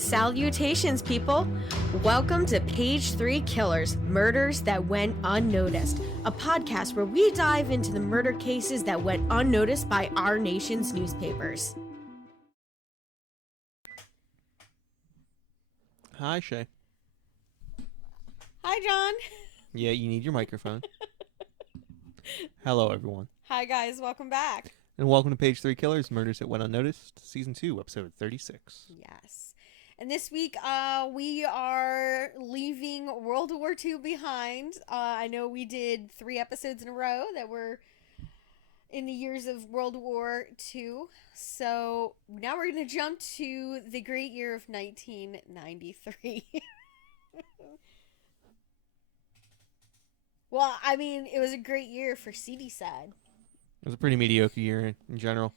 Salutations, people! Welcome to Page 3 Killers, Murders That Went Unnoticed, a podcast where we dive into the murder cases that went unnoticed by our nation's newspapers. Hi, Shay. Hi, John. Yeah, you need your microphone. Hello, everyone. Hi, guys. Welcome back. And welcome to Page 3 Killers, Murders That Went Unnoticed, Season 2, Episode 36. Yes. And this week, we are leaving World War II behind. I know we did 3 episodes in a row that were in the years of World War II. So now we're going to jump to the great year of 1993. Well, I mean, it was a great year for CD side. It was a pretty mediocre year in general.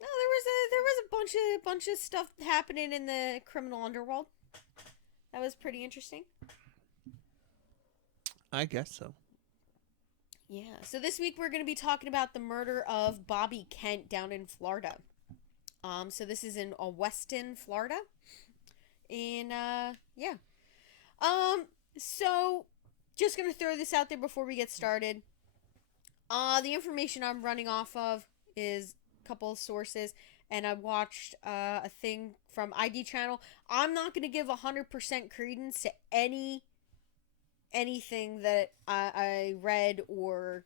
No, there was a bunch of stuff happening in the criminal underworld. That was pretty interesting. I guess so. Yeah. So this week we're going to be talking about the murder of Bobby Kent down in Florida. So this is in Weston, Florida. And yeah. So just going to throw this out there before we get started. The information I'm running off of is a couple of sources, and I watched a thing from ID Channel. I'm not going to give 100% credence to anything that I read or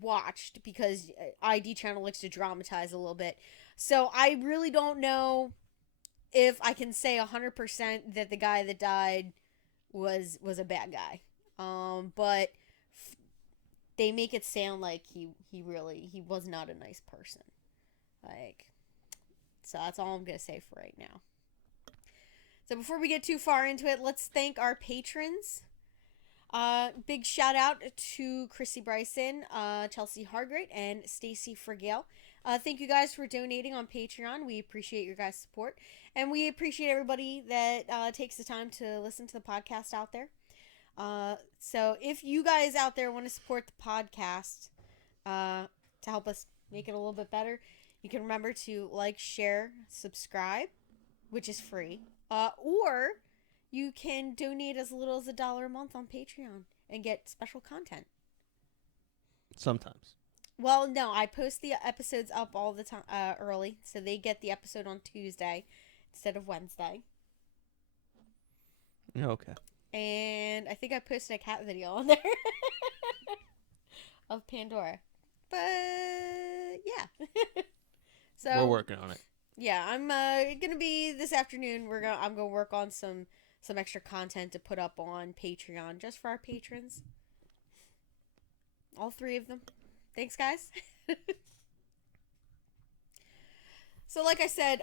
watched, because ID Channel likes to dramatize a little bit. So I really don't know if I can say 100% that the guy that died was a bad guy. But they make it sound like he was not a nice person. So that's all I'm going to say for right now. So before we get too far into it, let's thank our patrons. Big shout out to Christy Bryson, Chelsea Hargrett, and Stacey Fragale. Thank you guys for donating on Patreon. We appreciate your guys' support. And we appreciate everybody that takes the time to listen to the podcast out there. So if you guys out there want to support the podcast to help us make it a little bit better, you can remember to like, share, subscribe, which is free. Or you can donate as little as $1 a month on Patreon and get special content. Sometimes. Well, no, I post the episodes up all the time early, so they get the episode on Tuesday instead of Wednesday. Okay. And I think I posted a cat video on there of Pandora. But yeah. So we're working on it. Yeah, I'm gonna be this afternoon. I'm gonna work on some extra content to put up on Patreon just for our patrons. All 3 of them. Thanks, guys. So like I said,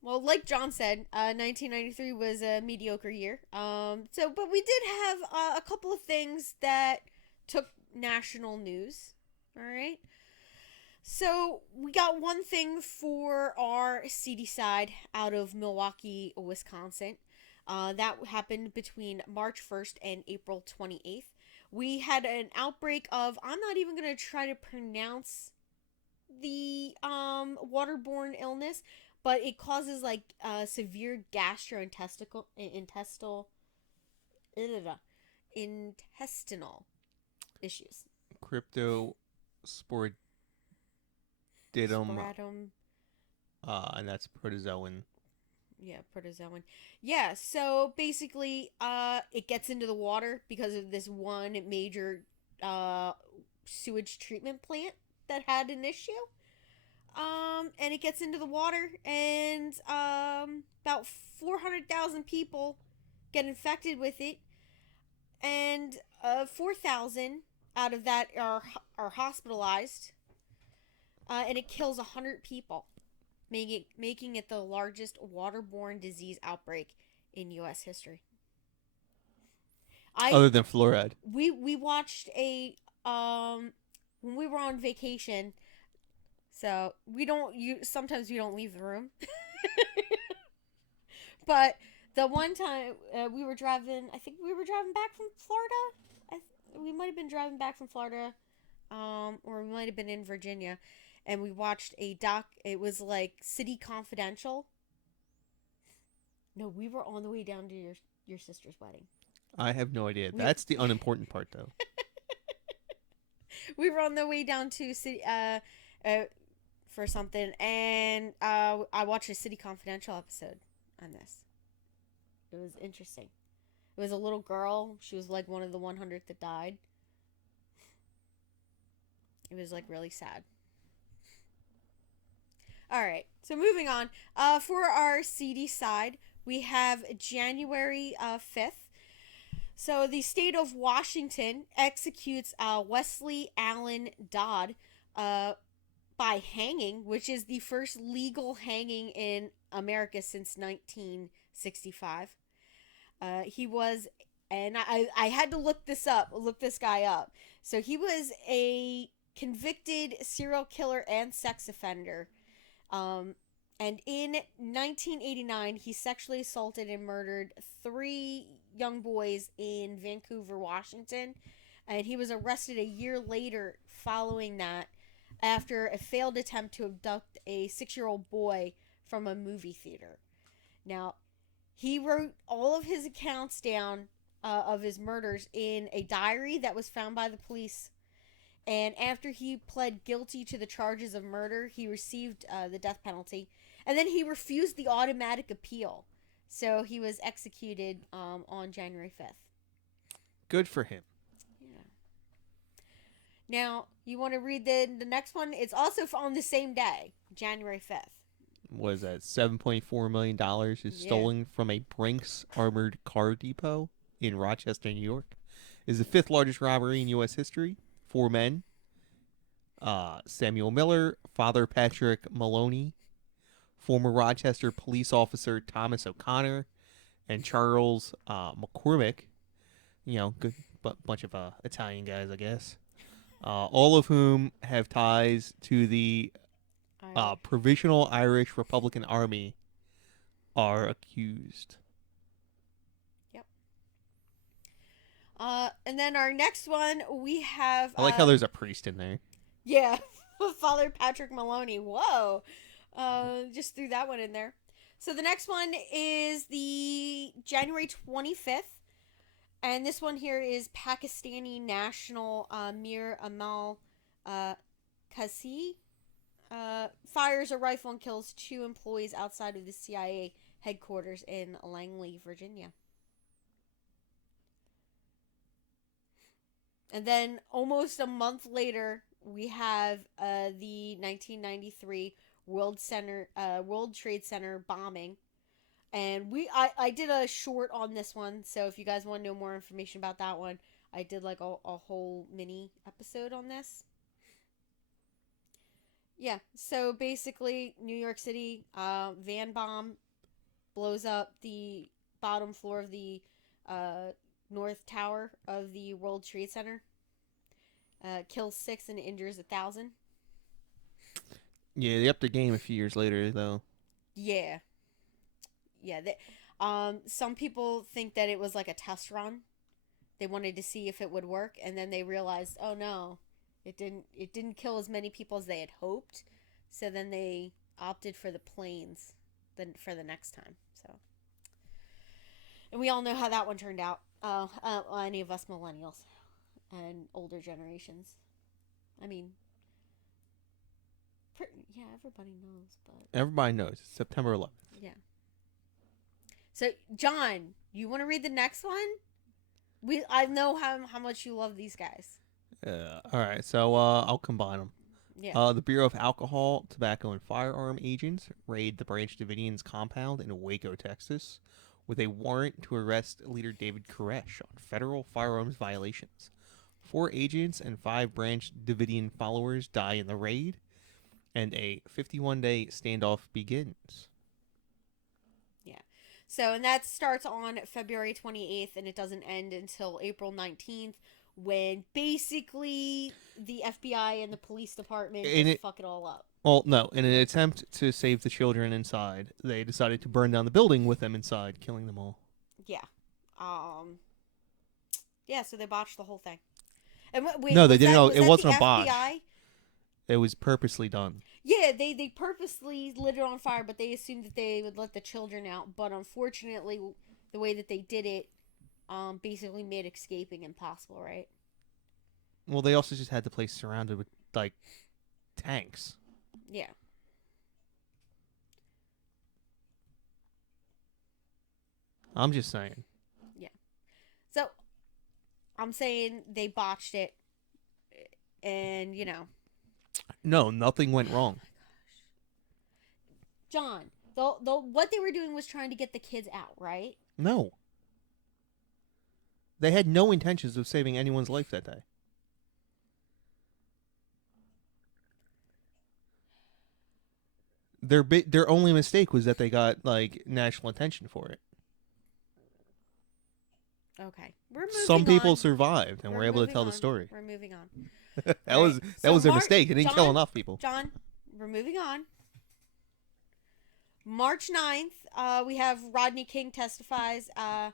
well, like John said, 1993 was a mediocre year. But we did have a couple of things that took national news. All right. So we got one thing for our CD side out of Milwaukee, Wisconsin. That happened between March 1st and April 28th. We had an outbreak of, I'm not even going to try to pronounce the waterborne illness, but it causes like severe gastrointestinal intestinal issues. Cryptosporidium. And that's protozoan. Yeah, protozoan. Yeah, so basically, it gets into the water because of this one major sewage treatment plant that had an issue. And it gets into the water, and about 400,000 people get infected with it, and 4,000 out of that are hospitalized, and it kills 100 people, making it the largest waterborne disease outbreak in U.S. history. Other than fluoride. We watched when we were on vacation. So sometimes we don't leave the room. But the one time we were driving, I think we were driving back from Florida. We might have been driving back from Florida, or we might have been in Virginia. and we watched a doc. It was like City Confidential. No, we were on the way down to your sister's wedding. I have no idea. That's the unimportant part, though. We were on the way down to city for something, and I watched a City Confidential episode on this. It was interesting. It was a little girl. She was like one of the 100 that died. It was like really sad. All right, so moving on. For our CD side, we have January 5th. So the state of Washington executes Wesley Allen Dodd by hanging, which is the first legal hanging in America since 1965. He was, and I had to look this guy up. So he was a convicted serial killer and sex offender. And in 1989, he sexually assaulted and murdered 3 young boys in Vancouver, Washington. And he was arrested a year later following that after a failed attempt to abduct a 6-year-old boy from a movie theater. Now, he wrote all of his accounts down of his murders in a diary that was found by the police. And after he pled guilty to the charges of murder, he received the death penalty. And then he refused the automatic appeal. So he was executed on January 5th. Good for him. Yeah. Now, you want to read the next one? It's also on the same day, January 5th. What is that? $7.4 million is stolen from a Brinks armored car depot in Rochester, New York. It is the 5th largest robbery in U.S. history. 4 men. Samuel Miller, Father Patrick Maloney, former Rochester police officer Thomas O'Connor, and Charles McCormick. You know, good bunch of Italian guys, I guess. All of whom have ties to the Provisional Irish Republican Army, are accused. Yep. And then our next one, we have... I like how there's a priest in there. Yeah, Father Patrick Maloney. Whoa. Just threw that one in there. So the next one is the January 25th. And this one here is Pakistani national Mir Amal Kasi. Fires a rifle and kills 2 employees outside of the CIA headquarters in Langley, Virginia. And then almost a month later, we have the 1993 World Trade Center bombing. And I did a short on this one, so if you guys want to know more information about that one, I did like a whole mini episode on this. Yeah, so basically, New York City van bomb blows up the bottom floor of the North Tower of the World Trade Center. Kills 6 and injures 1,000. Yeah, they upped the game a few years later, though. Yeah. Yeah. Some people think that it was like a test run. They wanted to see if it would work, and then they realized, oh no, it didn't kill as many people as they had hoped. So then they opted for the planes for the next time. So, and we all know how that one turned out. Any of us millennials and older generations. I mean, yeah, everybody knows, but everybody knows. It's September 11th. Yeah. So, John, you want to read the next one? I know how much you love these guys. All right, so I'll combine them. Yeah. The Bureau of Alcohol, Tobacco, and Firearm agents raid the Branch Davidians compound in Waco, Texas, with a warrant to arrest leader David Koresh on federal firearms violations. 4 agents and 5 Branch Davidian followers die in the raid, and a 51-day standoff begins. Yeah. So, and that starts on February 28th, and it doesn't end until April 19th, when basically the FBI and the police department fuck it all up. Well, no. In an attempt to save the children inside, they decided to burn down the building with them inside, killing them all. Yeah. Yeah, so they botched the whole thing. And no, they didn't. It wasn't a botch. It was purposely done. Yeah, they purposely lit it on fire, but they assumed that they would let the children out. But unfortunately, the way that they did it, basically made escaping impossible. Right? Well, they also just had the place surrounded with like tanks. Yeah. I'm just saying. Yeah. So I'm saying they botched it, and No, nothing went wrong. John, the what they were doing was trying to get the kids out, right? No. They had no intentions of saving anyone's life that day. Their only mistake was that they got like national attention for it. Okay, we're moving Some people on. survived and were able to tell the on. story. We're moving on. That was their mistake. It didn't kill enough people. John, we're moving on. March 9th, we have Rodney King testifies at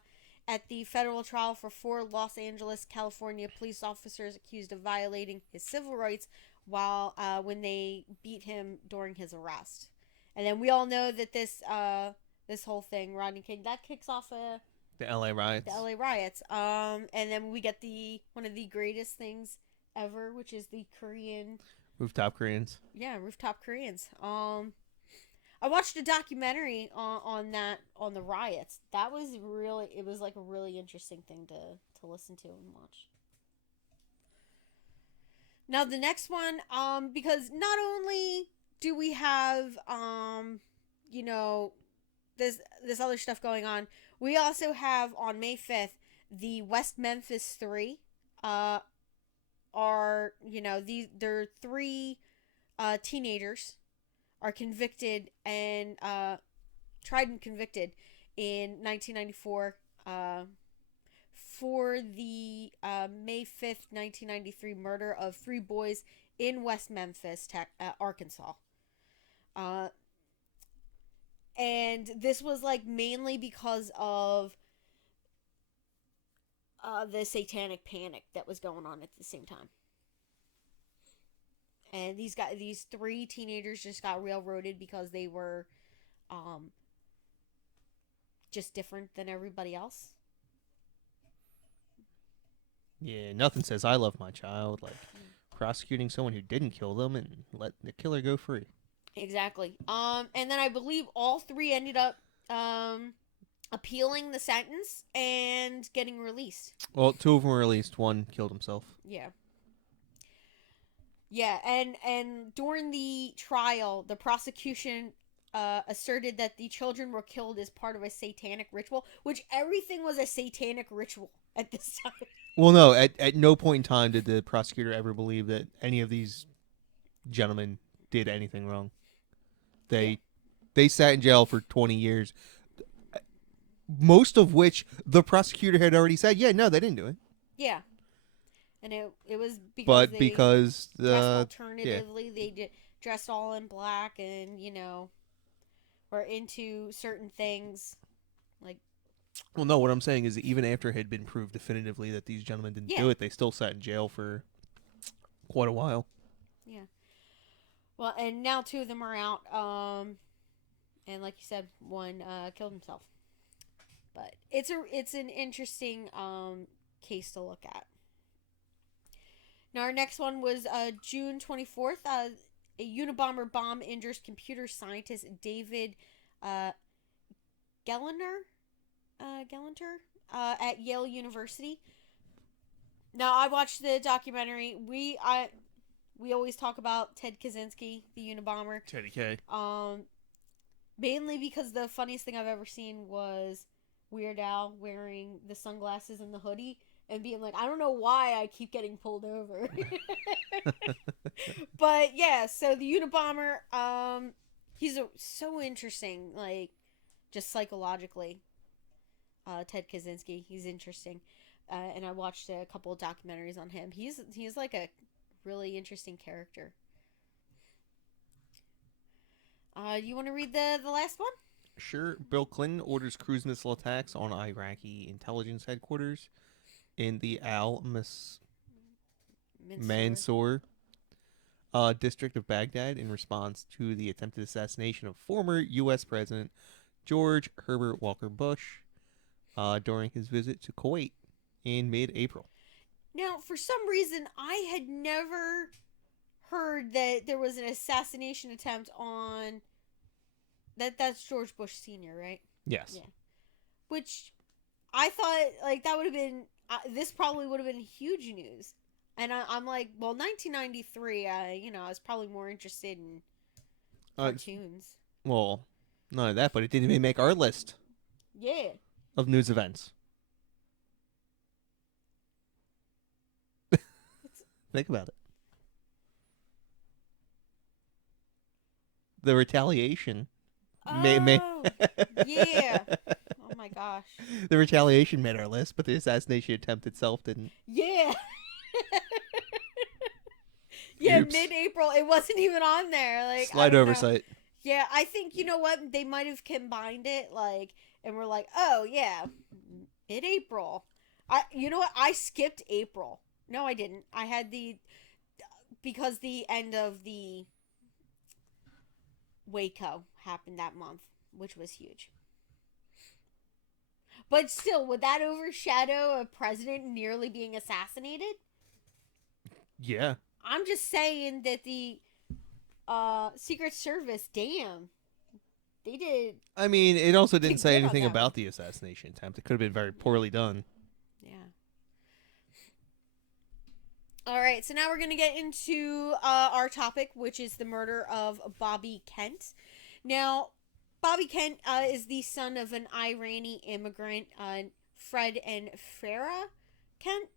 the federal trial for 4 Los Angeles, California police officers accused of violating his civil rights while when they beat him during his arrest. And then we all know that this whole thing, Rodney King, that kicks off the LA riots. And then we get one of the greatest things ever, which is the Korean rooftop Koreans. Yeah, rooftop Koreans. I watched a documentary on the riots. That was it was like a really interesting thing to listen to and watch. Now the next one, because not only do we have this other stuff going on, we also have on May 5th the West Memphis 3 they're 3 teenagers are convicted and tried and convicted in 1994 for the May 5th, 1993 murder of 3 boys in West Memphis, Arkansas. And this was like mainly because of the satanic panic that was going on at the same time. And these 3 teenagers just got railroaded because they were just different than everybody else. Yeah, nothing says I love my child like prosecuting someone who didn't kill them and let the killer go free. Exactly. And then I believe all 3 ended up appealing the sentence and getting released. Well, 2 of them were released. 1 killed himself. Yeah. Yeah, and during the trial, the prosecution asserted that the children were killed as part of a satanic ritual, which everything was a satanic ritual at this time. Well, no, at no point in time did the prosecutor ever believe that any of these gentlemen did anything wrong. They sat in jail for 20 years, most of which the prosecutor had already said, yeah, no, they didn't do it. Yeah. And it was because dressed alternatively. They dressed all in black and, were into certain things. Like, well, no, what I'm saying is that even after it had been proved definitively that these gentlemen didn't do it, they still sat in jail for quite a while. Yeah. Well, and now 2 of them are out. And like you said, 1 killed himself. But it's an interesting case to look at. Now, our next one was June 24th. A Unabomber bomb injures computer scientist David Gelenter at Yale University. Now, I watched the documentary. We always talk about Ted Kaczynski, the Unabomber. Teddy K. Mainly because the funniest thing I've ever seen was Weird Al wearing the sunglasses and the hoodie and being like, I don't know why I keep getting pulled over. But yeah, so the Unabomber, he's so interesting, like, just psychologically. Ted Kaczynski, he's interesting. And I watched a couple of documentaries on him. He's like a really interesting character. You want to read the last one? Sure. Bill Clinton orders cruise missile attacks on Iraqi intelligence headquarters in the Al Mansour district of Baghdad in response to the attempted assassination of former U.S. President George Herbert Walker Bush during his visit to Kuwait in mid-April. Now, for some reason, I had never heard that there was an assassination attempt on that's George Bush Sr., right? Yes. Yeah. Which I thought, like, that would have been, this probably would have been huge news. And I'm like, well, 1993, I was probably more interested in cartoons. Well, none of that, but it didn't even make our list Yeah. of news events. Think about it. The retaliation. Oh, yeah. Oh my gosh. The retaliation made our list, but the assassination attempt itself didn't. Yeah. Yeah, Oops. mid-April, it wasn't even on there. Like, Slight oversight. Yeah, I think, you know what, they might have combined it, like, and we're like, oh, yeah, mid-April. You know what, I skipped April. No, I didn't. I had because the end of the Waco happened that month, which was huge. But still, would that overshadow a president nearly being assassinated? Yeah. I'm just saying that the Secret Service, damn, they did. I mean, it also didn't say good on anything that about the assassination attempt. It could have been very poorly done. Yeah. All right, so now we're going to get into our topic, which is the murder of Bobby Kent. Now, Bobby Kent is the son of an Iranian immigrant, Fred and Farah Kent.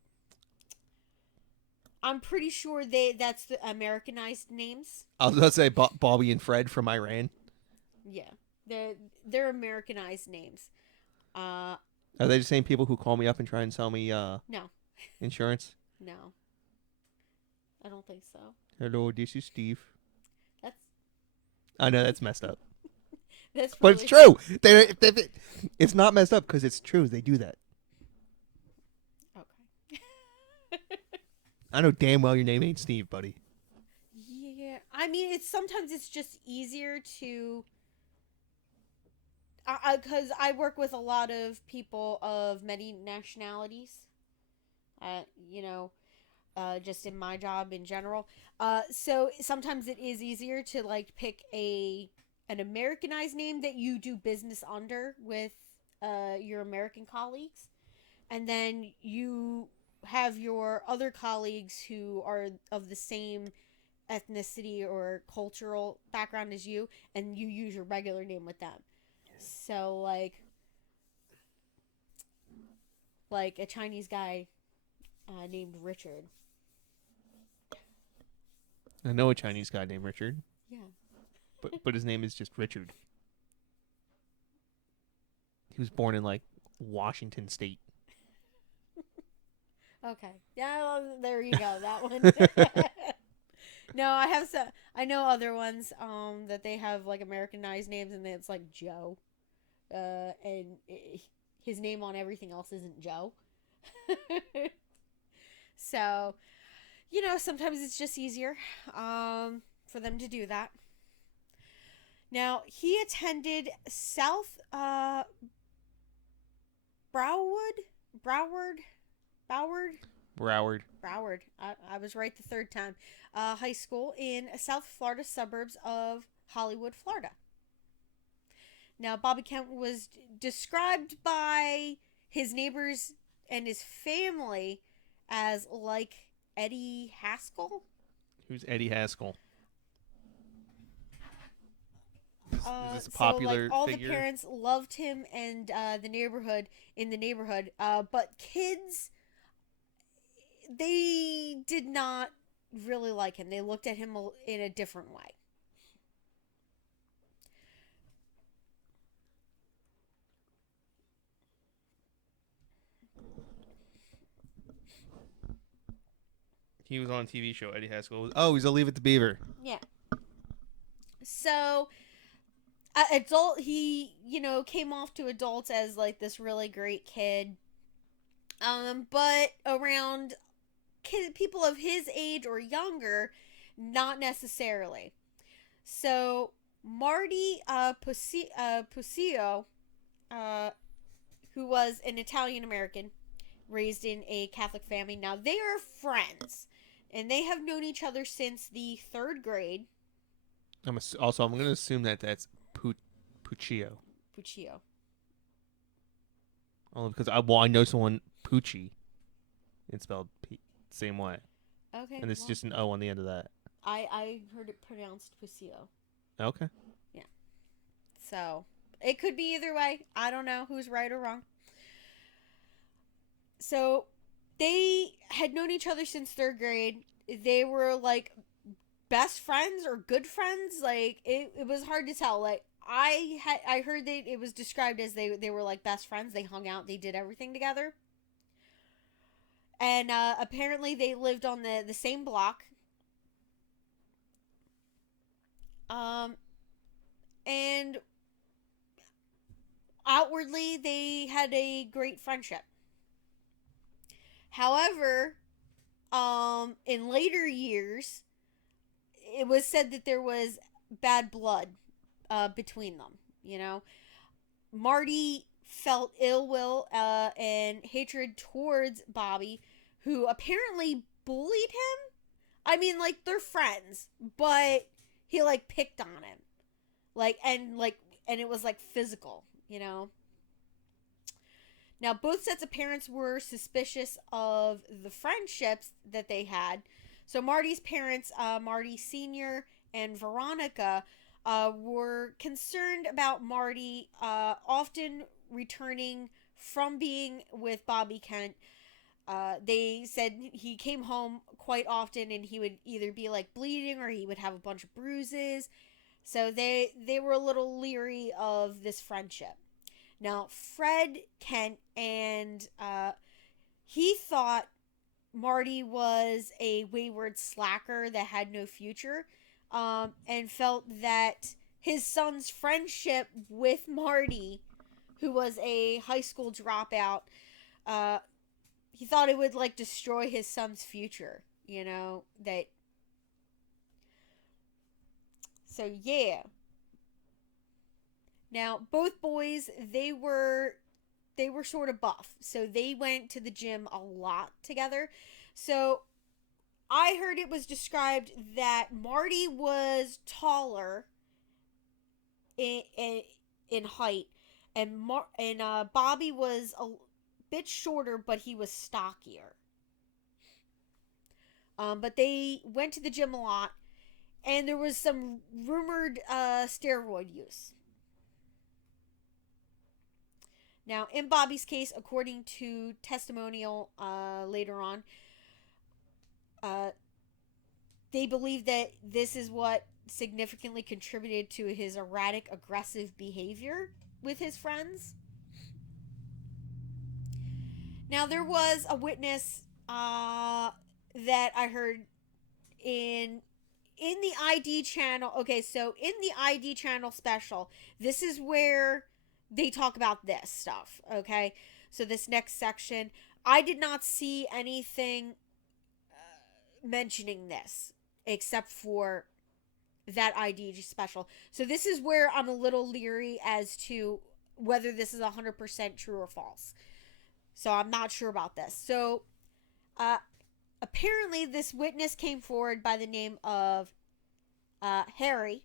I'm pretty sure that's the Americanized names. I was going to say Bobby and Fred from Iran. Yeah, they're Americanized names. Are they the same people who call me up and try and sell me No, insurance? no, I don't think so. Hello, this is Steve. That's I know that's messed up, that's. but it's true. It's not messed up because it's true. They do that. Okay. I know damn well your name ain't Steve, buddy. Yeah, I mean, sometimes it's just easier to. Because I work with a lot of people of many nationalities. Just in my job in general. So sometimes it is easier to like pick an Americanized name that you do business under with your American colleagues, and then you have your other colleagues who are of the same ethnicity or cultural background as you, and you use your regular name with them. So like a Chinese guy named Richard. I know a Chinese guy named Richard. Yeah. But his name is just Richard. He was born in like Washington State. Okay. Yeah, well, there you go. That one. No, I know other ones that they have like Americanized names, and it's like Joe. His name on everything else isn't Joe. So, sometimes it's just easier for them to do that. Now, he attended South Broward. I was right the third time. High school in South Florida suburbs of Hollywood, Florida. Now, Bobby Kent was described by his neighbors and his family as like Eddie Haskell. Who's Eddie Haskell? Is this a So popular like all figure? the parents loved him and the neighborhood, but kids, they did not really like him. They looked at him in a different way. He was on a TV show, Eddie Haskell. Oh, he's a Leave It to Beaver. Yeah. So, he, came off to adults as like this really great kid. But around people of his age or younger, Not necessarily. So Marty Pusio, uh, who was an Italian American raised in a Catholic family. Now they are friends, and they have known each other since the third grade. I'm going to assume that that's Puccio. Puccio. Only because I know someone Pucci. It's spelled same way. Okay. And it's just an O on the end of that. I heard it pronounced Puccio. Okay. Yeah. So it could be either way. I don't know who's right or wrong. So they had known each other since third grade. They were like best friends or good friends. Like it was hard to tell. Like I heard that it was described as they were like best friends. They hung out. They did everything together. And apparently they lived on the same block. And outwardly they had a great friendship. However, in later years, it was said that there was bad blood between them. You know, Marty felt ill will and hatred towards Bobby, who apparently bullied him. I mean, like, they're friends, but he like picked on him, and it was like physical, you know. Now, both sets of parents were suspicious of the friendships that they had. So, Marty's parents, Marty Sr. and Veronica, were concerned about Marty often returning from being with Bobby Kent. They said he came home quite often and he would either be like bleeding or he would have a bunch of bruises. So they were a little leery of this friendship. Now, Fred Kent and he thought Marty was a wayward slacker that had no future, and felt that his son's friendship with Marty, who was a high school dropout, uh, he thought it would like destroy his son's future. You know that. So yeah. Now both boys they were sort of buff, so they went to the gym a lot together. So I heard it was described that Marty was taller in height, and Bobby was a bit shorter, but he was stockier. But they went to the gym a lot, and there was some rumored steroid use. Now, in Bobby's case, according to testimonial later on, uh, they believe that this is what significantly contributed to his erratic, aggressive behavior with his friends. Now, there was a witness that I heard in the ID channel. Okay, so in the ID channel special, this is where they talk about this stuff. Okay, so this next section, I did not see anything mentioning this except for that ID special. So this is where I'm a little leery as to whether this is 100% true or false. So I'm not sure about this. So apparently this witness came forward by the name of Harry.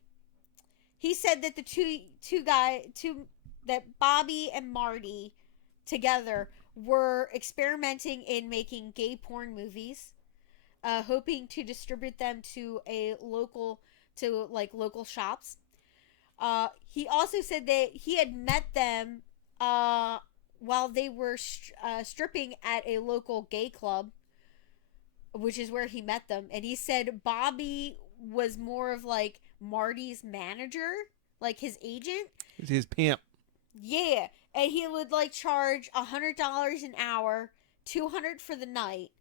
He said that the two that Bobby and Marty together were experimenting in making gay porn movies, hoping to distribute them to local shops. He also said that he had met them while they were stripping at a local gay club, which is where he met them. And he said Bobby was more of like Marty's manager, like his agent. It's his pimp. Yeah, and he would like charge $100 an hour, $200 for the night.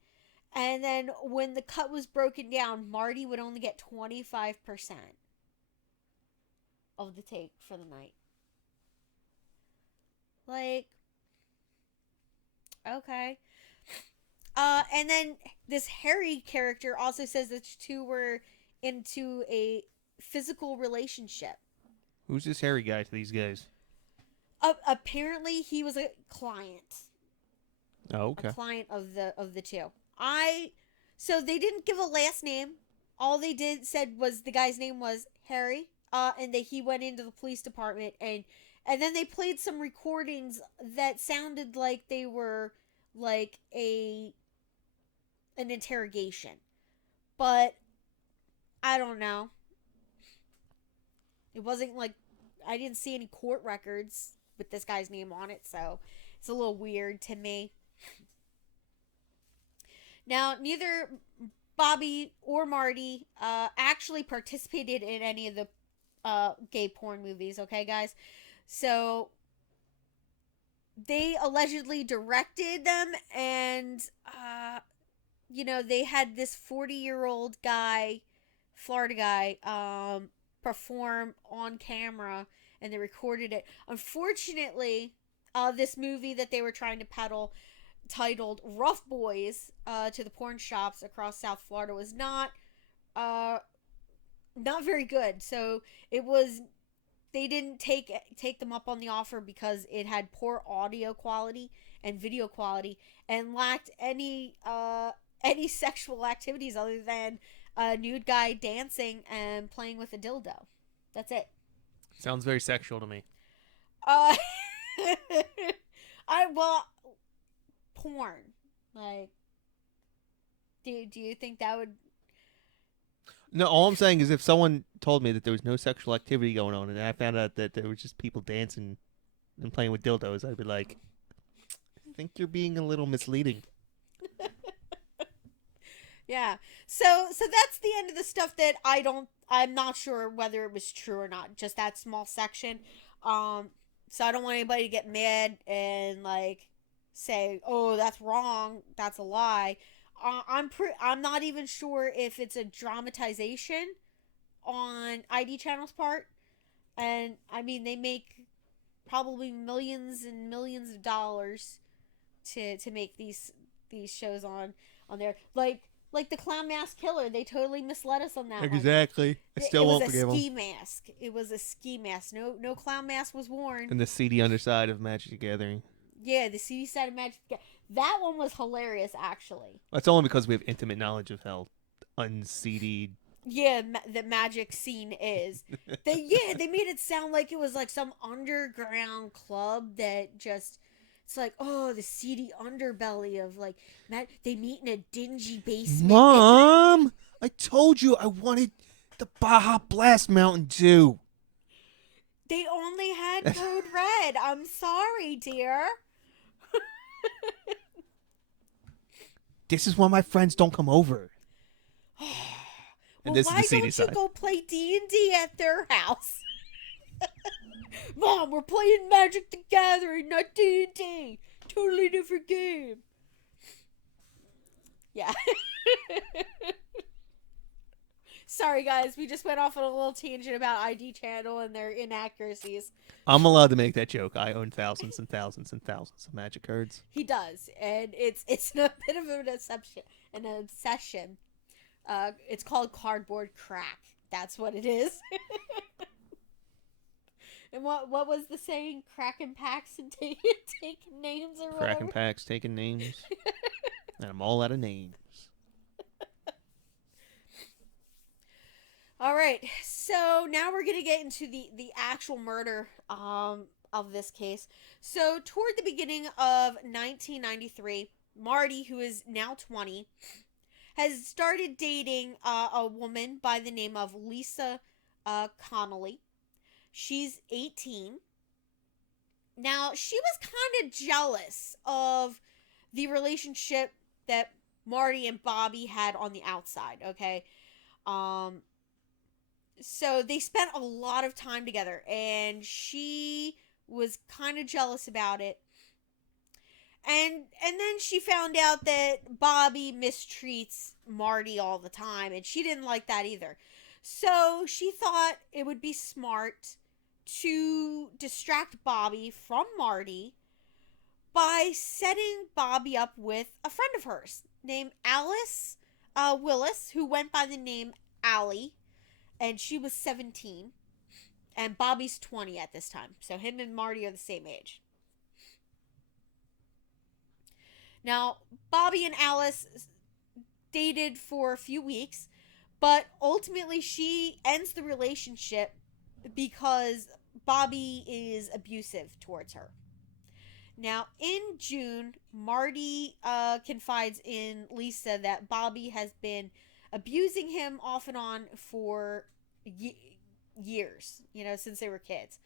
And then when the cut was broken down, Marty would only get 25% of the take for the night. Like, okay. And then this Harry character also says that the two were into a physical relationship. Who's this Harry guy to these guys? Apparently, he was a client. Oh, okay. A client of the two. So they didn't give a last name. All they said was the guy's name was Harry. And that he went into the police department and then they played some recordings that sounded like they were like an interrogation. But I don't know. It wasn't like I didn't see any court records with this guy's name on it, so it's a little weird to me. Now, neither Bobby or Marty actually participated in any of the gay porn movies, okay, guys? So they allegedly directed them, and they had this 40-year-old guy, Florida guy, perform on camera, and they recorded it. Unfortunately, this movie that they were trying to peddle, titled Rough Boys, to the porn shops across South Florida, was not very good. So they didn't take them up on the offer because it had poor audio quality and video quality and lacked any sexual activities other than a nude guy dancing and playing with a dildo. That's it. Sounds very sexual to me. Porn. Like, do you think that would? No, all I'm saying is if someone told me that there was no sexual activity going on and I found out that there was just people dancing and playing with dildos, I'd be like, I think you're being a little misleading. Yeah. So that's the end of the stuff that I'm not sure whether it was true or not. Just that small section. So I don't want anybody to get mad and like say, "Oh, that's wrong. That's a lie." I'm not even sure if it's a dramatization on ID Channel's part. And I mean, they make probably millions and millions of dollars to make these shows on there. Like the Clown Mask Killer, they totally misled us on that one. Exactly. I still won't forgive them. It was a ski mask. It was a ski mask. No clown mask was worn. And the seedy underside of Magic the Gathering. Yeah, the seedy side of Magic the Gathering. That one was hilarious, actually. That's only because we have intimate knowledge of how unseedy. Yeah, the magic scene is. They made it sound like it was like some underground club that just. It's like, oh, the seedy underbelly of like, they meet in a dingy basement. Mom, I told you I wanted the Baja Blast Mountain Dew. They only had Code Red. I'm sorry, dear. This is why my friends don't come over. Well, why don't you go play D&D at their house? Mom, we're playing Magic the Gathering, not D&D. Totally different game. Yeah. Sorry, guys. We just went off on a little tangent about ID Channel and their inaccuracies. I'm allowed to make that joke. I own thousands and thousands and thousands of Magic cards. He does, and it's a bit of an obsession. It's called cardboard crack. That's what it is. And what was the saying? Cracking packs and taking names or whatever? Cracking packs, taking names. And I'm all out of names. All right, so now we're going to get into the actual murder of this case. So toward the beginning of 1993, Marty, who is now 20, has started dating a woman by the name of Lisa Connolly. She's 18. Now, she was kind of jealous of the relationship that Marty and Bobby had on the outside, okay? So they spent a lot of time together, and she was kind of jealous about it. And then she found out that Bobby mistreats Marty all the time, and she didn't like that either. So she thought it would be smart to distract Bobby from Marty by setting Bobby up with a friend of hers named Alice Willis, who went by the name Allie, and she was 17. And Bobby's 20 at this time. So him and Marty are the same age. Now, Bobby and Alice dated for a few weeks, but ultimately she ends the relationship because Bobby is abusive towards her. Now, in June, Marty confides in Lisa that Bobby has been abusing him off and on for years, since they were kids.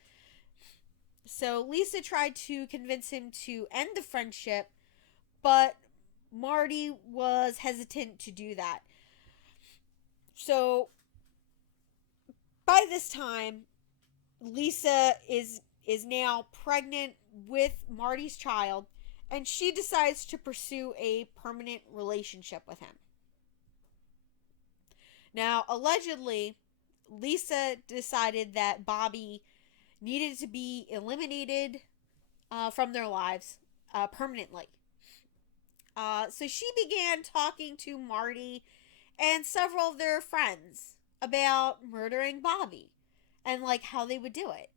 So Lisa tried to convince him to end the friendship, but Marty was hesitant to do that. So by this time, Lisa is now pregnant with Marty's child, and she decides to pursue a permanent relationship with him. Now, allegedly, Lisa decided that Bobby needed to be eliminated from their lives permanently. So she began talking to Marty and several of their friends about murdering Bobby and how they would do it.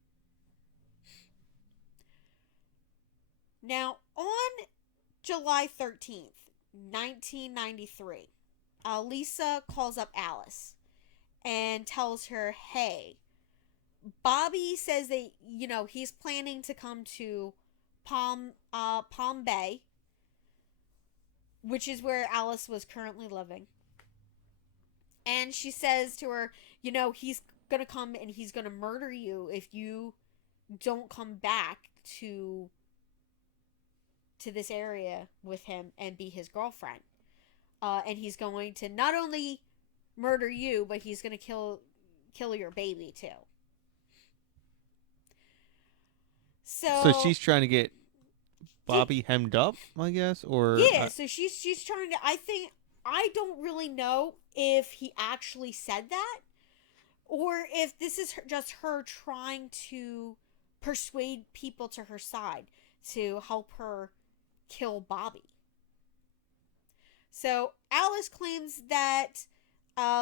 Now, on July 13th, 1993, Lisa calls up Alice and tells her, hey, Bobby says that, he's planning to come to Palm Bay, which is where Alice was currently living. And she says to her, he's going to come and he's going to murder you if you don't come back to this area with him and be his girlfriend. And he's going to not only murder you, but he's going to kill your baby too. So she's trying to get Bobby hemmed up, I guess, or yeah. So she's trying to. I don't really know if he actually said that, or if this is just her trying to persuade people to her side to help her kill Bobby. So Alice claims that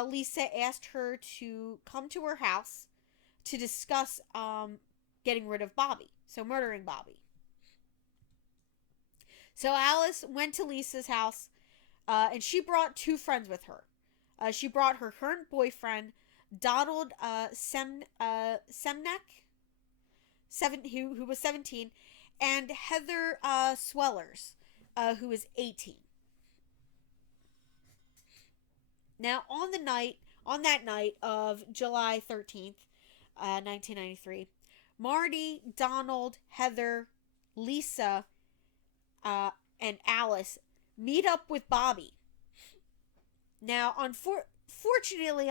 Lisa asked her to come to her house to discuss getting rid of Bobby, so murdering Bobby. So Alice went to Lisa's house, and she brought two friends with her. She brought her current boyfriend, Donald Semnek, who was 17, and Heather Swellers, who was 18. Now, on that night of July 13th, 1993, Marty, Donald, Heather, Lisa, and Alice meet up with Bobby. Now, fortunately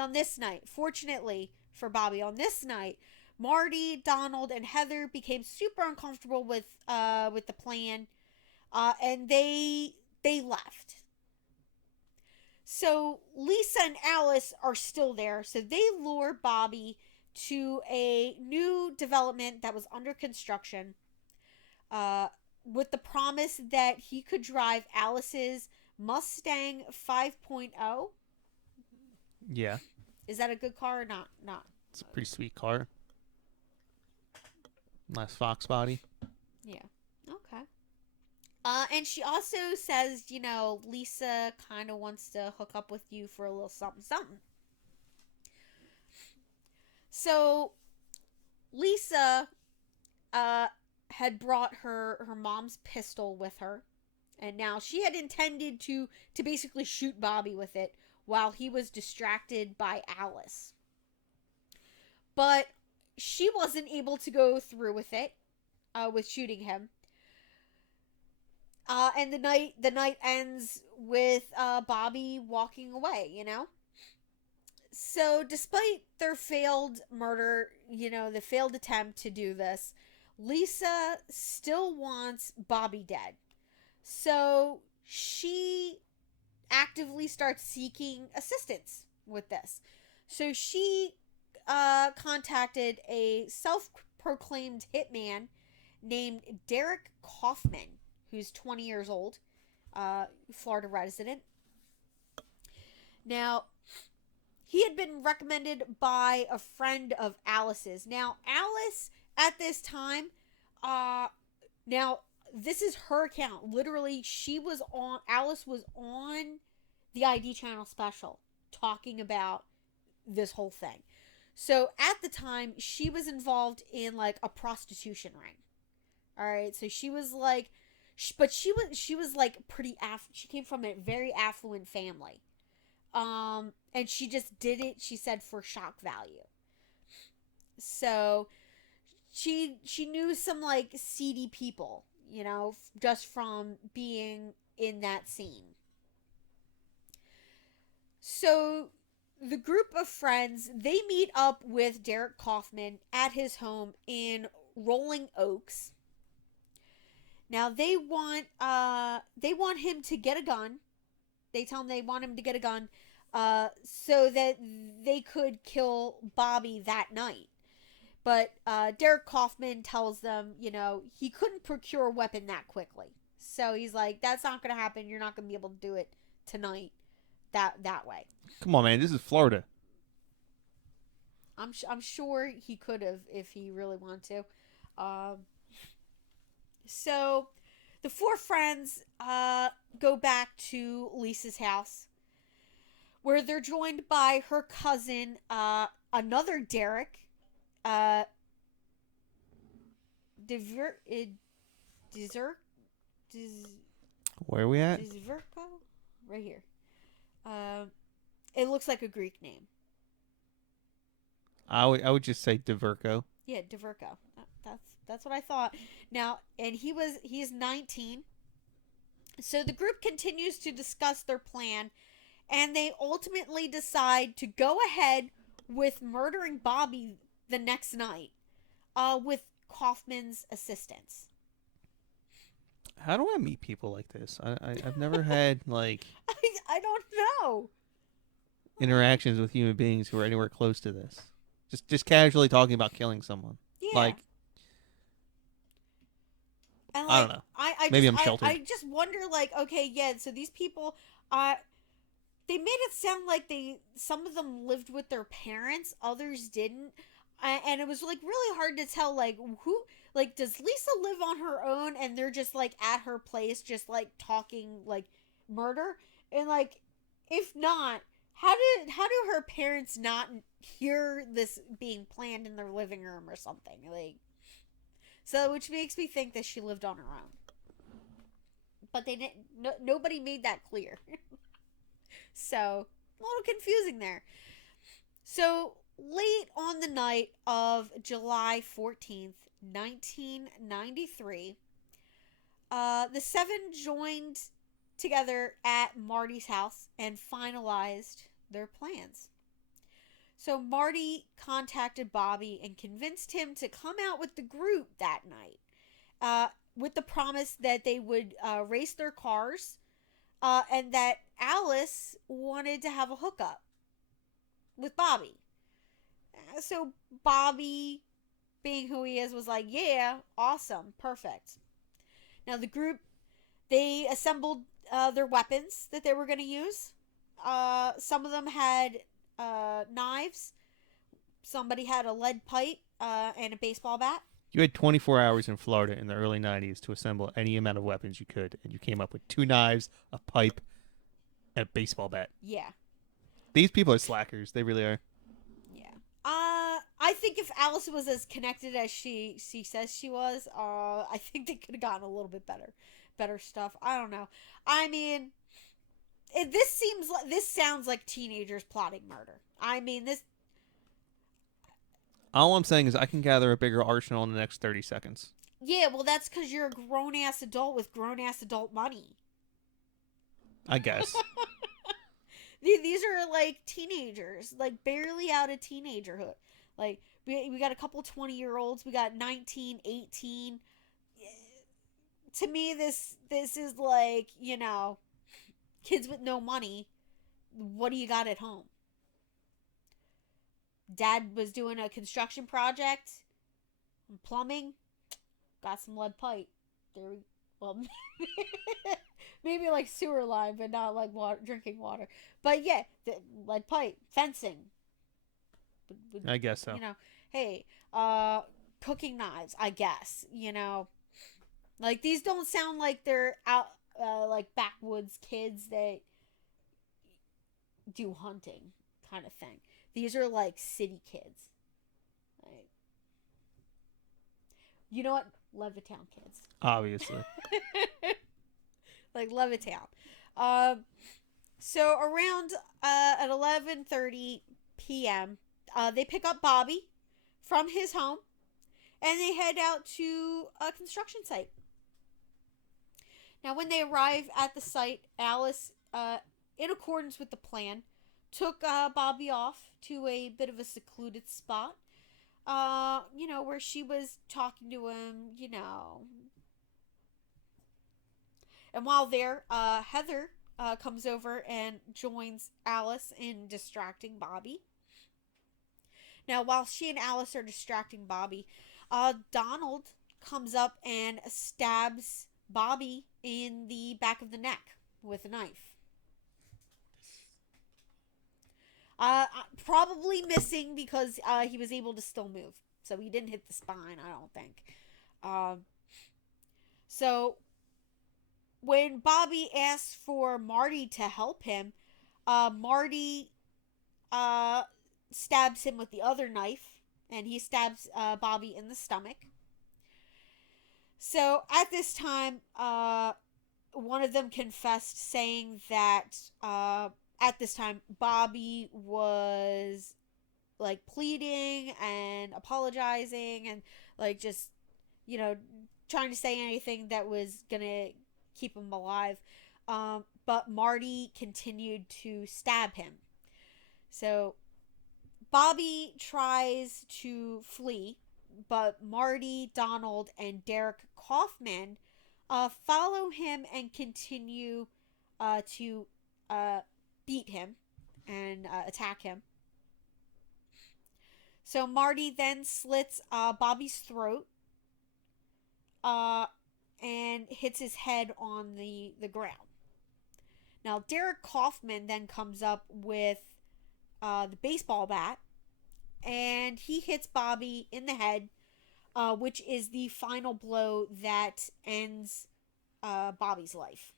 for Bobby, on this night, Marty, Donald, and Heather became super uncomfortable with the plan, and they left. So Lisa and Alice are still there, so they lure Bobby to a new development that was under construction, with the promise that he could drive Alice's Mustang 5.0. Yeah. Is that a good car or not? Not. It's a pretty sweet car. Nice Fox body. Yeah. Okay. And she also says, Lisa kind of wants to hook up with you for a little something, something. So, Lisa had brought her mom's pistol with her. And now she had intended to basically shoot Bobby with it while he was distracted by Alice. But she wasn't able to go through with it, with shooting him. And the night ends with Bobby walking away, So despite their failed murder, the failed attempt to do this, Lisa still wants Bobby dead. So she actively starts seeking assistance with this. So she contacted a self-proclaimed hitman named Derek Kaufman, who's 20 years old, Florida resident. Now, he had been recommended by a friend of Alice's. Now, Alice at this time, now this is her account. Literally, Alice was on the ID channel special talking about this whole thing. So at the time, she was involved in like a prostitution ring. All right, so she was like, but she was like she came from a very affluent family. And she just did it, she said, for shock value. So she knew some like seedy people, just from being in that scene. So the group of friends, they meet up with Derek Kaufman at his home in Rolling Oaks. Now they want him to get a gun. They tell him they want him to get a gun so that they could kill Bobby that night. But Derek Kaufman tells them, he couldn't procure a weapon that quickly. So he's like, that's not going to happen. You're not going to be able to do it tonight that way. Come on, man. This is Florida. I'm sure he could have if he really wanted to. So the four friends go back to Lisa's house, where they're joined by her cousin, another Derek, Where are we at? Dzvirko? Right here. It looks like a Greek name. I would just say Dzvirko. Yeah, Dzvirko. That's what I thought. Now, and he's 19. So the group continues to discuss their plan, and they ultimately decide to go ahead with murdering Bobby the next night, with Kaufman's assistance. How do I meet people like this? I've never had like I don't know. interactions with human beings who are anywhere close to this. Just casually talking about killing someone. Yeah. Like, and I don't know. Maybe I'm sheltered. I just wonder, like, okay, yeah, so these people, they made it sound like some of them lived with their parents, others didn't. And it was, like, really hard to tell, like, who, like, does Lisa live on her own and they're just, like, at her place, just, like, talking, like, murder? And, like, if not, how do her parents not hear this being planned in their living room or something? Like, so, which makes me think that she lived on her own. But they didn't, nobody made that clear. So, a little confusing there. So, late on the night of July 14th, 1993, the seven joined together at Marty's house and finalized their plans. So Marty contacted Bobby and convinced him to come out with the group that night, with the promise that they would race their cars, and that Alice wanted to have a hookup with Bobby. So Bobby, being who he is, was like, yeah, awesome, perfect. Now the group, they assembled their weapons that they were going to use. Some of them had knives. Somebody had a lead pipe and a baseball bat. You had 24 hours in Florida in the early 90s to assemble any amount of weapons you could, and you came up with 2 knives, a pipe, and a baseball bat. Yeah. These people are slackers. They really are. Yeah. I think if Alice was as connected as she says she was, I think they could have gotten a little bit better stuff. I don't know. I mean, this sounds like teenagers plotting murder. I mean, this. All I'm saying is I can gather a bigger arsenal in the next 30 seconds. Yeah, well, that's because you're a grown-ass adult with grown-ass adult money. I guess. These are, like, teenagers. Like, barely out of teenagerhood. Like, we got a couple 20-year-olds. We got 19, 18. To me, this is like, kids with no money. What do you got at home? Dad was doing a construction project, plumbing, got some lead pipe. Well, maybe like sewer line, but not like water, drinking water. But yeah, the lead pipe, fencing. I guess so. You know, hey, cooking knives. I guess like these don't sound like they're out, like backwoods kids that do hunting kind of thing. These are like city kids. Like, you know what? Levittown kids. Obviously. Like Levittown. Um, so around at 11:30 p.m., they pick up Bobby from his home and they head out to a construction site. Now, when they arrive at the site, Alice, in accordance with the plan, took Bobby off to a bit of a secluded spot. Where she was talking to him. And while there, Heather comes over and joins Alice in distracting Bobby. Now, while she and Alice are distracting Bobby, Donald comes up and stabs Bobby in the back of the neck with a knife. Probably missing because he was able to still move. So he didn't hit the spine, I don't think. So when Bobby asks for Marty to help him, Marty stabs him with the other knife, and he stabs Bobby in the stomach. So at this time, one of them confessed, saying that at this time Bobby was like pleading and apologizing and like just trying to say anything that was gonna keep him alive. But Marty continued to stab him. So Bobby tries to flee, but Marty, Donald, and Derek Kaufman follow him and continue to beat him and attack him. So Marty then slits Bobby's throat and hits his head on the ground. Now Derek Kaufman then comes up with the baseball bat and he hits Bobby in the head, which is the final blow that ends Bobby's life.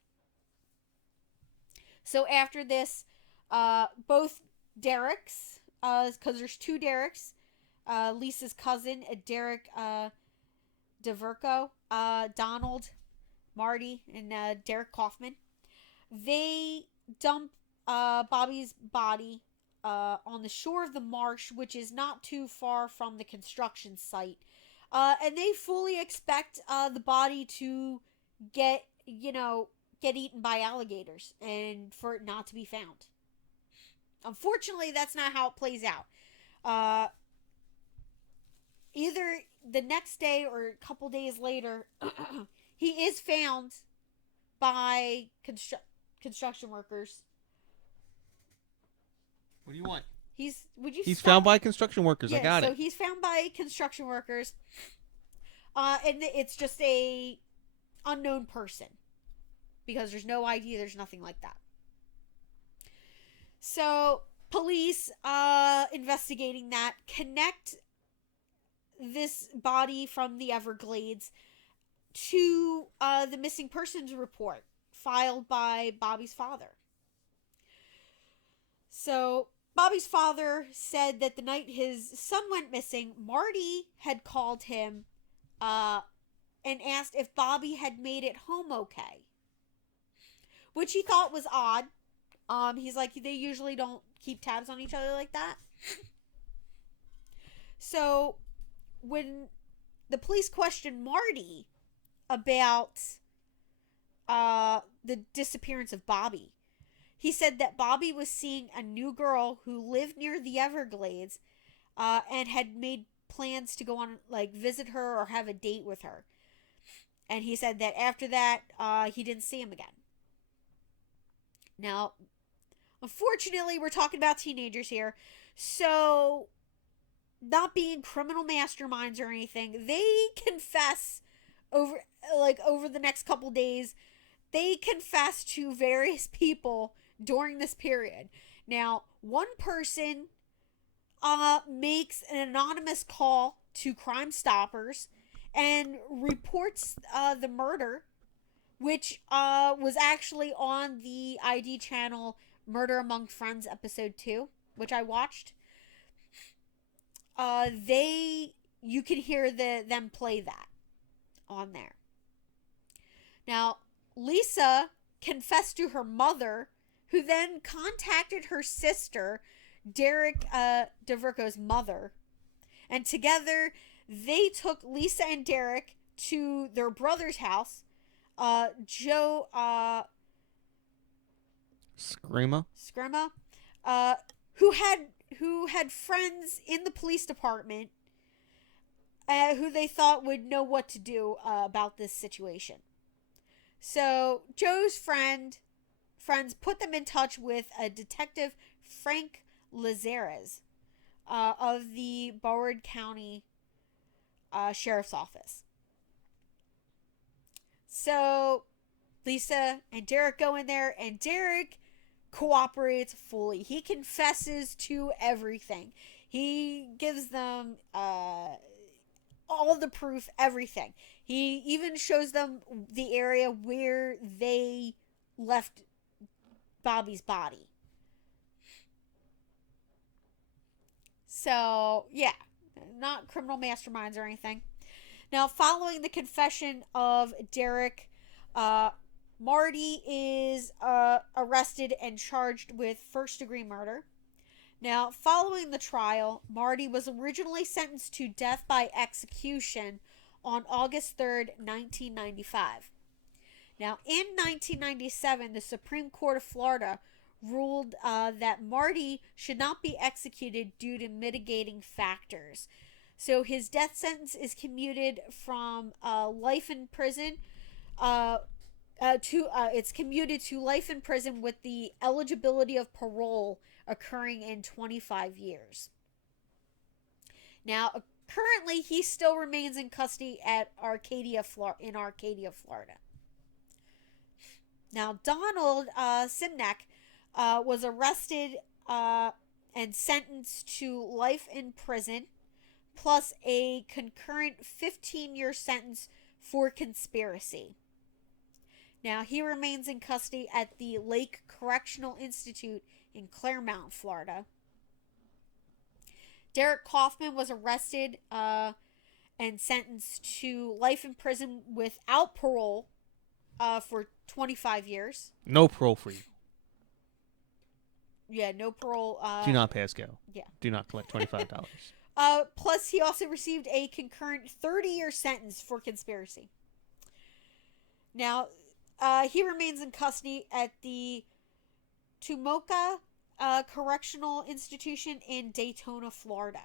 So after this, both Derek's, because there's two Derek's, Lisa's cousin, Derek Dzvirko, Donald, Marty, and Derek Kaufman, they dump Bobby's body on the shore of the marsh, which is not too far from the construction site. And they fully expect the body to get eaten by alligators and for it not to be found. Unfortunately, that's not how it plays out. Either the next day or a couple days later, he is found by construction workers. What do you want? He's found by construction workers. Yeah, I got so it. he's found by construction workers. And it's just a unknown person. Because there's no ID, there's nothing like that. So, police investigating that connect this body from the Everglades to the missing persons report filed by Bobby's father. So, Bobby's father said that the night his son went missing, Marty had called him and asked if Bobby had made it home okay. Which he thought was odd. He's like, they usually don't keep tabs on each other like that. So, when the police questioned Marty about the disappearance of Bobby, he said that Bobby was seeing a new girl who lived near the Everglades and had made plans to go on, like, visit her or have a date with her. And he said that after that, he didn't see him again. Now, unfortunately, we're talking about teenagers here. So, not being criminal masterminds or anything, they confess over over the next couple days, they confess to various people during this period. Now, one person makes an anonymous call to Crime Stoppers and reports the murder, which was actually on the ID channel Murder Among Friends episode 2, which I watched. You can hear them play that on there. Now, Lisa confessed to her mother, who then contacted her sister, Derek Dzvirko's mother, and together they took Lisa and Derek to their brother's house, Joe Screama, who had friends in the police department, who they thought would know what to do about this situation. So Joe's friends put them in touch with a detective, Frank Lazarez, of the Broward County Sheriff's Office. So Lisa and Derek go in there, and Derek cooperates fully. He confesses to everything. He gives them all the proof, everything. He even shows them the area where they left Bobby's body. So, yeah, not criminal masterminds or anything. Now, following the confession of Derek, Marty is arrested and charged with first-degree murder. Now, following the trial, Marty was originally sentenced to death by execution on August 3rd, 1995. Now, in 1997, the Supreme Court of Florida ruled that Marty should not be executed due to mitigating factors. So his death sentence is commuted from life in prison it's commuted to life in prison with the eligibility of parole occurring in 25 years. Now, currently, he still remains in custody at Arcadia, Florida. Now, Donald Simnek was arrested and sentenced to life in prison, plus a concurrent 15-year sentence for conspiracy. Now, he remains in custody at the Lake Correctional Institute in Claremont, Florida. Derek Kaufman was arrested and sentenced to life in prison without parole for 25 years. no parole for you. Yeah, no parole. Do not pass go. Yeah. Do not collect $25. Plus, he also received a concurrent 30-year sentence for conspiracy. Now, he remains in custody at the Tumoka Correctional Institution in Daytona, Florida.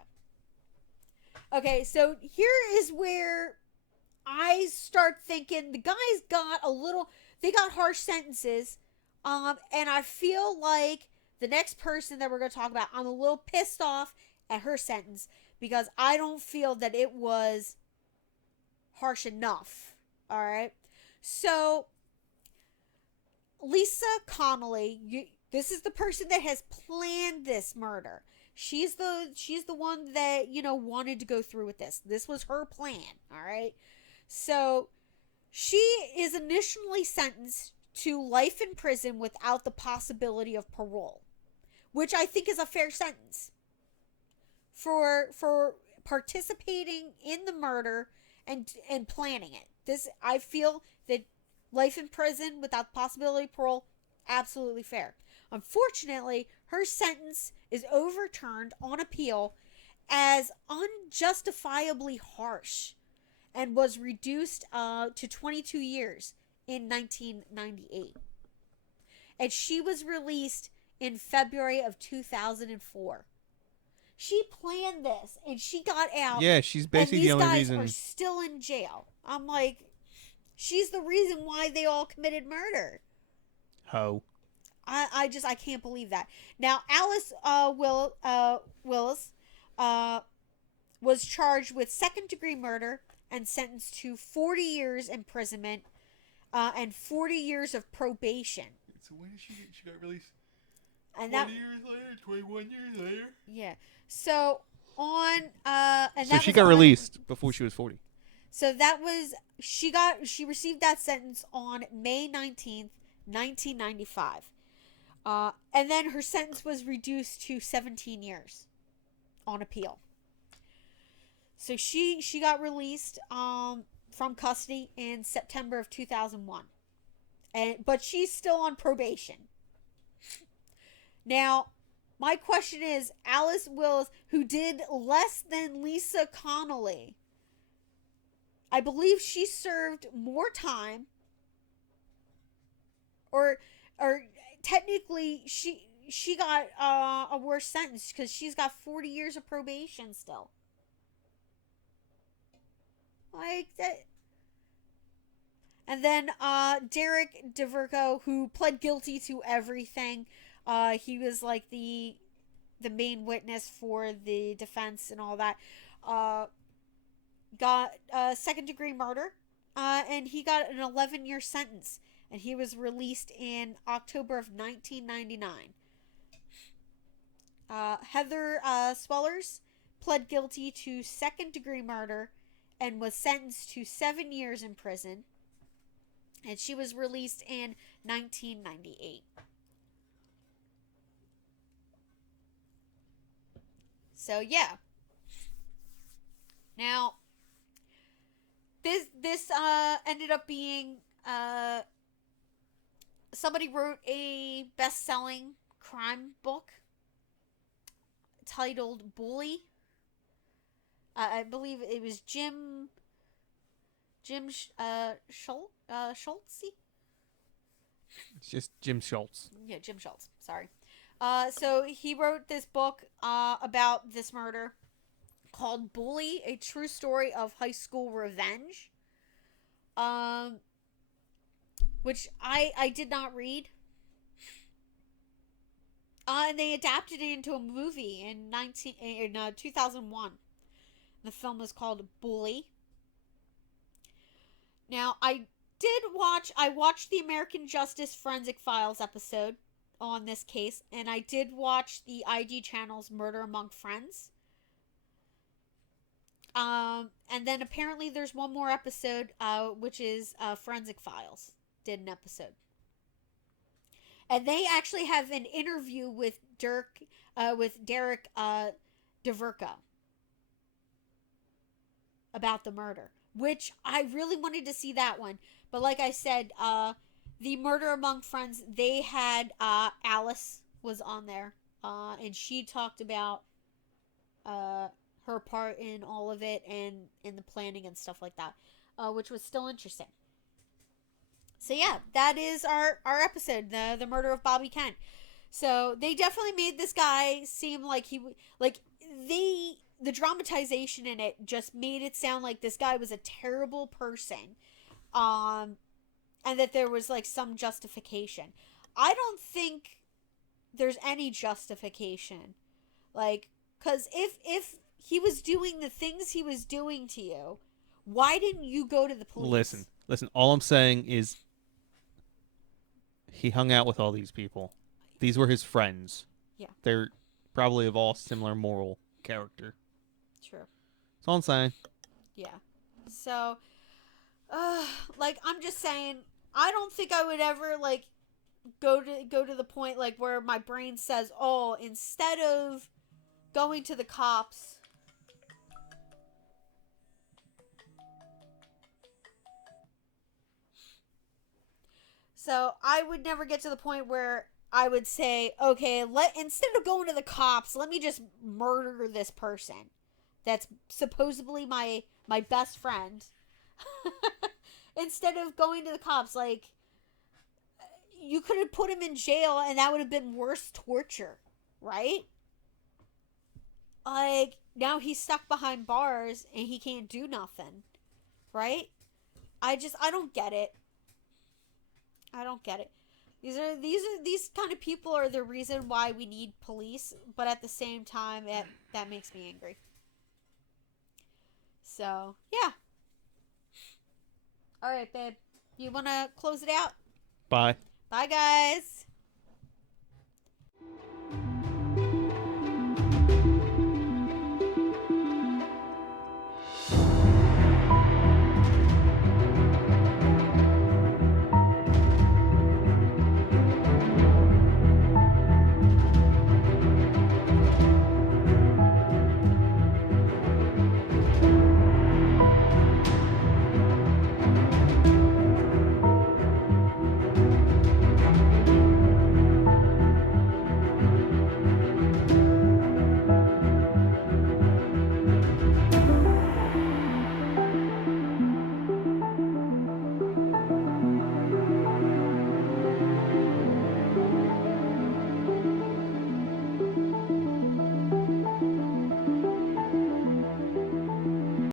Okay, so here is where I start thinking the guys they got harsh sentences, and I feel like the next person that we're going to talk about, I'm a little pissed off at her sentence because I don't feel that it was harsh enough. All right, so Lisa Connolly, this is the person that has planned this murder. She's the one that, wanted to go through with this. This was her plan, all right? So, she is initially sentenced to life in prison without the possibility of parole, which I think is a fair sentence for participating in the murder and planning it. I feel that life in prison without possibility of parole, absolutely fair. Unfortunately, her sentence is overturned on appeal as unjustifiably harsh and was reduced to 22 years in 1998. And she was released in February of 2004. She planned this and she got out. Yeah, she's basically the only reason. And these guys are still in jail. I'm like, she's the reason why they all committed murder. Ho. I can't believe that. Now, Alice Willis was charged with second-degree murder and sentenced to 40 years imprisonment and 40 years of probation. So when did she got released? And 20 years later, 21 years later. Yeah. So on and so that she was got on, released before she was 40. So that was she received that sentence on May 19th, 1995. And then her sentence was reduced to 17 years on appeal. So she got released from custody in September of 2001. But she's still on probation. Now, my question is, Alice Willis, who did less than Lisa Connolly, I believe she served more time, or technically she got a worse sentence because she's got 40 years of probation still. Like that. And then Derek Dzvirko, who pled guilty to everything. He was like the main witness for the defense and all that. Got second-degree murder, and he got an 11-year sentence, and he was released in October of 1999. Heather Swellers pled guilty to second-degree murder and was sentenced to 7 years in prison, and she was released in 1998. So, yeah. Now, this ended up being somebody wrote a best-selling crime book titled Bully. I believe it was Jim Schultz. It's just Jim Schultz. Yeah, Jim Schultz. Sorry. So he wrote this book about this murder called Bully, a true story of high school revenge. Which I did not read. And they adapted it into a movie in 2001. The film was called Bully. Now, I watched the American Justice Forensic Files episode on this case, and I did watch the IG channel's Murder Among Friends. And then apparently there's one more episode, which is Forensic Files did an episode. And they actually have an interview with Derek Dzvirko about the murder, which I really wanted to see that one. But like I said, the Murder Among Friends, they had Alice was on there, and she talked about her part in all of it and in the planning and stuff like that, which was still interesting. So yeah, that is our episode, the murder of Bobby Kent. So they definitely made this guy seem like the dramatization in it just made it sound like this guy was a terrible person, and that there was like some justification. I don't think there's any justification, like, because if he was doing the things he was doing to you, why didn't you go to the police? Listen. All I'm saying is he hung out with all these people. These were his friends. Yeah. They're probably of all similar moral character. True. That's all I'm saying. Yeah. So, like, I'm just saying, I don't think I would ever, like, go to the point, like, where my brain says, oh, instead of going to the cops, so I would never get to the point where I would say, okay, instead of going to the cops, let me just murder this person that's supposedly my best friend. Instead of going to the cops, like, you could have put him in jail and that would have been worse torture, right? Like, now he's stuck behind bars and he can't do nothing, right? I don't get it. I don't get it. These kind of people are the reason why we need police, but at the same time, that makes me angry. So, yeah. All right, babe. You want to close it out? Bye. Bye, guys.